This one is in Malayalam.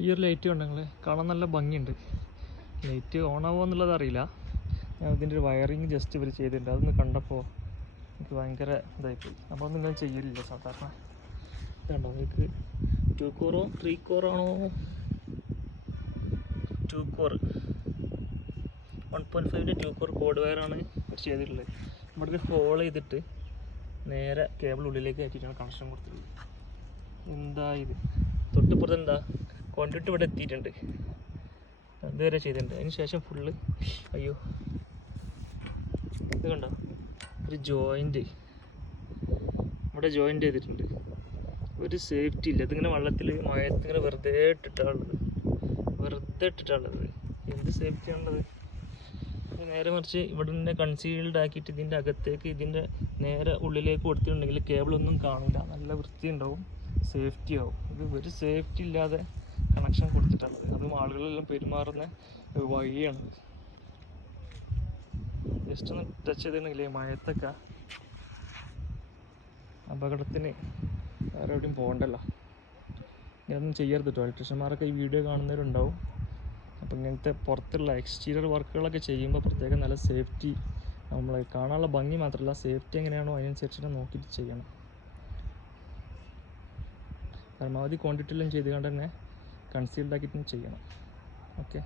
ഈ ഒരു ലൈറ്റ് കണ്ടെങ്കിൽ കാണാൻ നല്ല ഭംഗിയുണ്ട്. ലൈറ്റ് ഓൺ ആവുമോ എന്നുള്ളത് അറിയില്ല. ഞാൻ ഇതിന്റെ ഒരു വയറിങ് ജസ്റ്റ് ഇവർ ചെയ്തിട്ടുണ്ട്. അതൊന്ന് കണ്ടപ്പോൾ എനിക്ക് ഭയങ്കര ഇതായിപ്പോയി. അപ്പോൾ ഒന്നും ഞാൻ ചെയ്യലില്ല സാധാരണ. ഇതുണ്ടോ നിങ്ങൾക്ക്? ടു കോറോ ത്രീ കോറാണോ ടു കോർ വൺ പോയിന്റ് ഫൈവിന്റെ ടു കോർ കോഡ് വയറാണ് ചെയ്തിട്ടുള്ളത്. നമ്മുടെ ഹോൾ ചെയ്തിട്ട് നേരെ കേബിൾ ഉള്ളിലേക്ക് കയറ്റിയിട്ടാണ് കണക്ഷൻ കൊടുത്തിട്ടുള്ളത്. എന്താ ഇത്? തൊട്ടിപ്പുറത്ത് എന്താ? കൊണ്ടിട്ട് ഇവിടെ എത്തിയിട്ടുണ്ട്. അതുവരെ ചെയ്തിട്ടുണ്ട്. അതിന് ശേഷം ഫുള്ള് അയ്യോ. ഇത് കണ്ടോ? ഒരു ജോയിന്റ് ഇവിടെ ജോയിന്റ് ചെയ്തിട്ടുണ്ട്. ഒരു സേഫ്റ്റി ഇല്ല. ഇതിങ്ങനെ വള്ളത്തിൽ മഴയത്ത് വെറുതെ ഇട്ടിട്ടാണുള്ളത്. വെറുതെ ഇട്ടിട്ടാണുള്ളത്. എന്ത് സേഫ്റ്റി ആണുള്ളത്? നേരെ മറിച്ച് ഇവിടെ നിന്ന് കൺസീൽഡ് ആക്കിയിട്ട് ഇതിന്റെ അകത്തേക്ക് ഇതിന്റെ നേരെ ഉള്ളിലേക്ക് കൊടുത്തിട്ടുണ്ടെങ്കിൽ കേബിളൊന്നും കാണില്ല നല്ല വൃത്തി ഉണ്ടാവും സേഫ്റ്റി ആവും. ഇത് ഒരു സേഫ്റ്റി ഇല്ലാതെ കണക്ഷൻ കൊടുത്തിട്ടുള്ളത് അതും ആളുകളെല്ലാം പെരുമാറുന്ന ഒരു വഴിയാണത് ജസ്റ്റ് ഒന്ന് ടച്ച് ചെയ്തിട്ടുണ്ടെങ്കിലേ മഴത്തൊക്കെ അപകടത്തിന് വേറെ എവിടെയും പോകണ്ടല്ലോ. ഇങ്ങനൊന്നും ചെയ്യരുത് കേട്ടോ ഇലക്ട്രീഷ്യന്മാരൊക്കെ ഈ വീഡിയോ കാണുന്നവരുണ്ടാവും. അപ്പോൾ ഇങ്ങനത്തെ പുറത്തുള്ള എക്സ്റ്റീരിയർ വർക്കുകളൊക്കെ ചെയ്യുമ്പോൾ പ്രത്യേകം നല്ല സേഫ്റ്റി നമ്മൾ കാണാനുള്ള ഭംഗി മാത്രമല്ല സേഫ്റ്റി എങ്ങനെയാണോ അതിനനുസരിച്ചിട്ട് നോക്കിയിട്ട് ചെയ്യണം. പരമാവധി ക്വാണ്ടിറ്റിയിലും ചെയ്തുകൊണ്ട് തന്നെ കൺസീൽഡ് ആക്കിയിട്ടും ചെയ്യണം. ഓക്കെ